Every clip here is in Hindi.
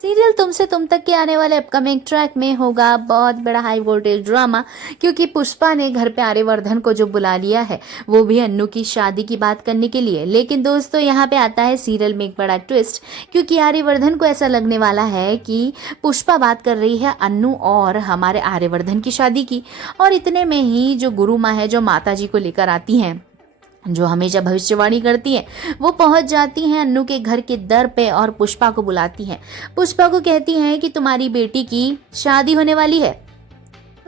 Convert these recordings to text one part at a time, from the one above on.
सीरियल तुमसे तुम तक के आने वाले अपकमिंग ट्रैक में होगा बहुत बड़ा हाई वोल्टेज ड्रामा, क्योंकि पुष्पा ने घर पे आर्यवर्धन को जो बुला लिया है वो भी अन्नू की शादी की बात करने के लिए। लेकिन दोस्तों यहाँ पे आता है सीरियल में एक बड़ा ट्विस्ट, क्योंकि आर्यवर्धन को ऐसा लगने वाला है कि पुष्पा बात कर रही है अन्नू और हमारे आर्यवर्धन की शादी की। और इतने में ही जो गुरु माँ है, जो माता जी को लेकर आती हैं, जो हमेशा भविष्यवाणी करती हैं, वो पहुंच जाती हैं अन्नू के घर के दर पे और पुष्पा को बुलाती हैं। पुष्पा को कहती हैं कि तुम्हारी बेटी की शादी होने वाली है,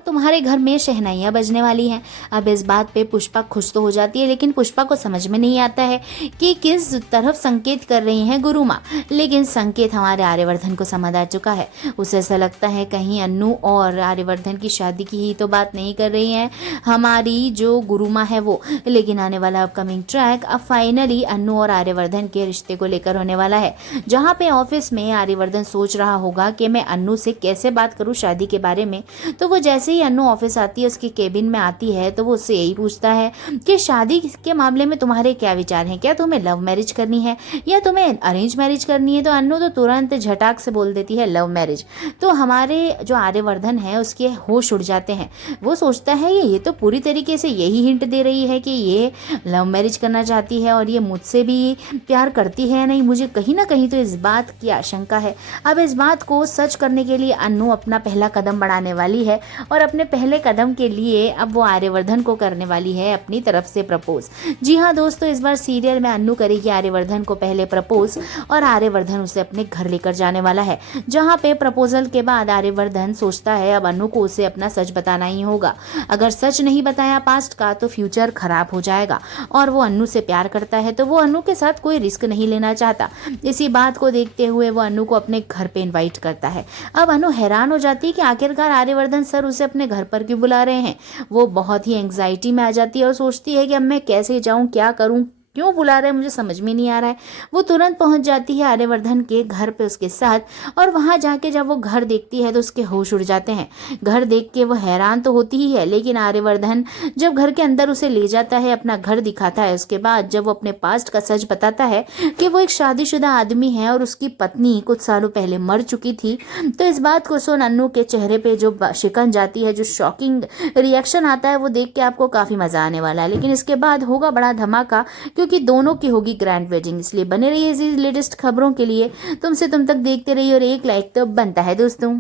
तुम्हारे घर में शहनाइयाँ बजने वाली हैं। अब इस बात पे पुष्पा खुश तो हो जाती है, लेकिन पुष्पा को समझ में नहीं आता है कि किस तरफ संकेत कर रही हैं गुरु माँ। लेकिन संकेत हमारे आर्यवर्धन को समझ आ चुका है। उसे ऐसा लगता है कहीं अन्नू और आर्यवर्धन की शादी की ही तो बात नहीं कर रही हैं हमारी जो गुरु माँ है वो। लेकिन आने वाला अपकमिंग ट्रैक अब फाइनली अन्नू और आर्यवर्धन के रिश्ते को लेकर होने वाला है, जहाँ पे ऑफिस में आर्यवर्धन सोच रहा होगा कि मैं अन्नू से कैसे बात करूँ शादी के बारे में। तो वो जैसे ही अन्नू ऑफिस आती है, उसके केबिन में आती है, तो वो उससे यही पूछता है कि शादी के मामले में तुम्हारे क्या विचार हैं, क्या तुम्हें लव मैरिज करनी है या तुम्हें अरेंज मैरिज करनी है। तो अन्नू तो तुरंत झटाक से बोल देती है लव मैरिज। तो हमारे जो आर्यवर्धन है उसके होश उड़ जाते हैं। वो सोचता है ये तो पूरी तरीके से यही हिंट दे रही है कि ये लव मैरिज करना चाहती है और ये मुझसे भी प्यार करती है। नहीं, मुझे कहीं ना कहीं तो इस बात की आशंका है। अब इस बात को सच करने के लिए अन्नू अपना पहला कदम बढ़ाने वाली है और अपने पहले कदम के लिए अब वो आर्यवर्धन को करने वाली है अपनी तरफ से प्रपोज। जी हाँ दोस्तों, इस बार सीरियल में अन्नू करेगी आर्यवर्धन को पहले प्रपोज और आर्यवर्धन उसे अपने घर लेकर जाने वाला है, जहाँ पे प्रपोजल के बाद आर्यवर्धन सोचता है अब अन्नू को उसे अपना सच बताना ही होगा। अगर सच नहीं बताया पास्ट का तो फ्यूचर खराब हो जाएगा। और वो अन्नू से प्यार करता है तो वो अन्नू के साथ कोई रिस्क नहीं लेना चाहता। इसी बात को देखते हुए वो अन्नू को अपने घर पे इन्वाइट करता है। अब अन्नू हैरान हो जाती है कि आखिरकार आर्यवर्धन सर उसे अपने घर पर क्यों बुला रहे हैं। वो बहुत ही एंग्जाइटी में आ जाती है और सोचती है कि अब मैं कैसे जाऊं, क्या करूं, क्यों बुला रहे हैं, मुझे समझ में नहीं आ रहा है। वो तुरंत पहुंच जाती है आर्यवर्धन के घर पे उसके साथ, और वहां जाके जब वो घर देखती है तो उसके होश उड़ जाते हैं। घर देख के वो हैरान तो होती ही है, लेकिन आर्यवर्धन जब घर के अंदर उसे ले जाता है, अपना घर दिखाता है, उसके बाद जब वो अपने पास्ट का सच बताता है कि वो एक शादीशुदा आदमी है और उसकी पत्नी कुछ सालों पहले मर चुकी थी, तो इस बात को सुन अन्नू के चेहरे पे जो शिकन जाती है, जो शॉकिंग रिएक्शन आता है, वो देख के आपको काफी मजा आने वाला है। लेकिन इसके बाद होगा बड़ा धमाका, क्योंकि दोनों की होगी ग्रैंड वेडिंग। इसलिए बने रहिए इसी लेटेस्ट खबरों के लिए। तुमसे तुम तक देखते रहिए और एक लाइक तो बनता है दोस्तों।